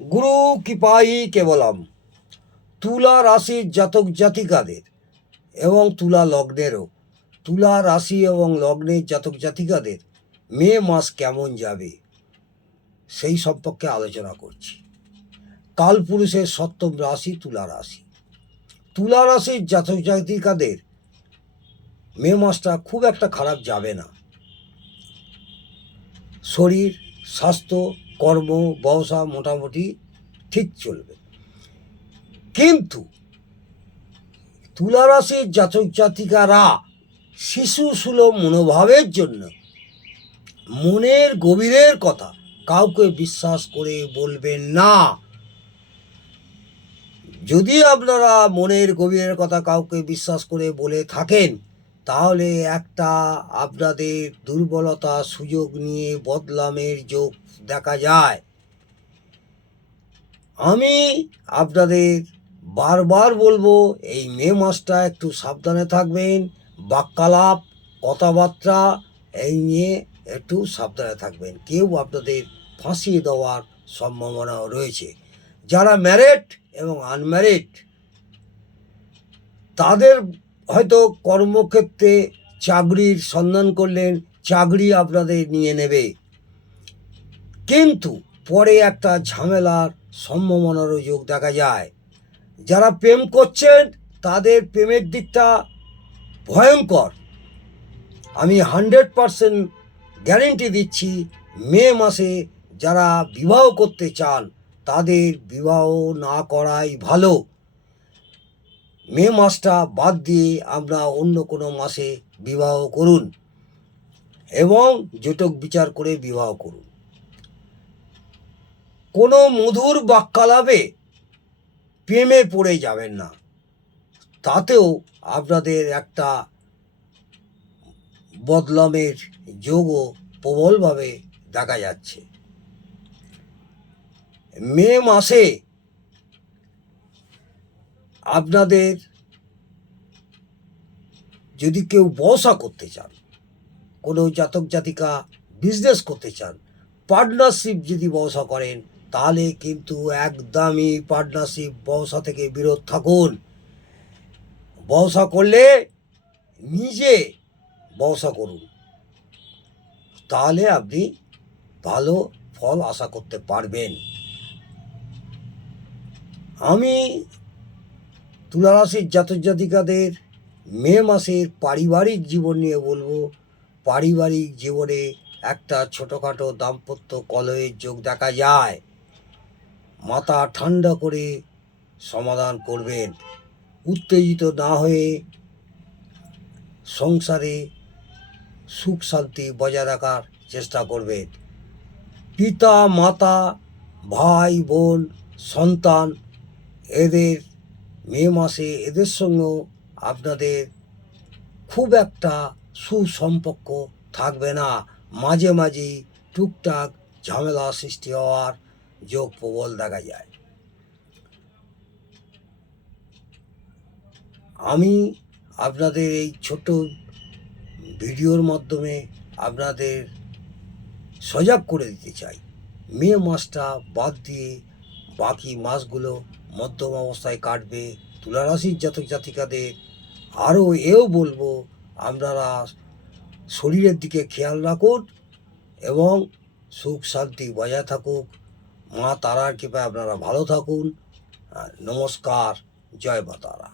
গুরু কৃপাই কেবলম। তুলা রাশির জাতক জাতিকাদের এবং তুলা লগ্নেরও। তুলা রাশি এবং লগ্নের জাতক জাতিকাদের মে মাস কেমন যাবে সেই সম্পর্কে আলোচনা করছি। কালপুরুষের সপ্তম রাশি তুলা রাশি। তুলা রাশির জাতক জাতিকাদের মে মাসটা খুব একটা খারাপ যাবে না। শরীর, স্বাস্থ্য কর্ম ব্যবসা মোটামুটি ঠিক চলবে। কিন্তু তুলা রাশির জাতক জাতিকারা শিশু সুলভ মনোভাবের জন্য মনের গভীরের কথা কাউকে বিশ্বাস করে বলবেন না। যদি আপনারা মনের গভীরের কথা কাউকে বিশ্বাস করে বলে থাকেন তাহলে একটা আপনাদের দুর্বলতা সুযোগ নিয়ে বদলামের যোগ দেখা যায়। আমি আপনাদের বারবার বলব, এই মে মাসটা একটু সাবধানে থাকবেন, বাক্যালাপ, কথাবার্তা, এই নিয়ে একটু সাবধানে থাকবেন। কেউ আপনাদের ফাঁসিয়ে দেওয়ার সম্ভাবনাও রয়েছে। যারা ম্যারেড এবং আনম্যারিড তাদের হয়তো কর্মক্ষেত্রে চাকরির সন্ধান করলেন, চাকরি আপনাদের নিয়ে নেবে। কিন্তু পরে একটা ঝামেলার সম্ভাবনারও যোগ দেখা যায়। যারা প্রেম করছেন, তাদের প্রেমের দিকটা ভয়ঙ্কর। আমি হান্ড্রেড পারসেন্ট গ্যারেন্টি দিচ্ছি, মে মাসে যারা বিবাহ করতে চান, তাদের বিবাহ না করাই ভালো। মে মাসটা বাদ দিয়ে আমরা অন্য কোনো মাসে বিবাহ করুন এবং জটক বিচার করে বিবাহ করুন। কোনো মধুর বাক্যালাপে প্রেমে পড়ে যাবেন না। তাতেও আপনাদের একটা বদলামের যোগও প্রবলভাবে দেখা যাচ্ছে। মে মাসে আপনাদের যদি কেউ ব্যবসা করতে চান, কোনো জাতক জাতিকা বিজনেস করতে চান পার্টনারশিপ যদি ব্যবসা করেন, তাহলে কিন্তু একদমই পার্টনারশিপ ব্যবসা থেকে বিরত থাকুন। ব্যবসা করলে নিজে ব্যবসা করুন। তাহলে আপনি ভালো ফল আশা করতে পারবেন। আমি তুলারাশির জাতক জাতিকাদের মে মাসের পারিবারিক জীবন নিয়ে বলব। পারিবারিক জীবনে একটা ছোটোখাটো দাম্পত্য কলহের যোগ দেখা যায়। মাথা ঠান্ডা করে সমাধান করবেন। উত্তেজিত না হয়ে সংসারে সুখ শান্তি বজায় রাখার চেষ্টা করবেন। পিতা, মাতা, ভাই, বোন, সন্তান, এদের মে মাসে এদের সঙ্গেও আপনাদের খুব একটা সুসম্পর্ক থাকবে না। মাঝে মাঝেই টুকটাক ঝামেলা সৃষ্টি হওয়ার যোগ প্রবল দেখা যায়। আমি আপনাদের এই ছোট ভিডিওর মাধ্যমে আপনাদের সজাগ করে দিতে চাই। মে মাসটা বাদ দিয়ে বাকি মাসগুলো মধ্যম অবস্থায় কাটবে তুলারাশির জাতক জাতিকাদের। আরও এও বলব, আপনারা শরীরের দিকে খেয়াল রাখুন এবং সুখ শান্তি বজায় থাকুক। মা তারার কৃপায় আপনারা ভালো থাকুন। নমস্কার, জয় মা তারা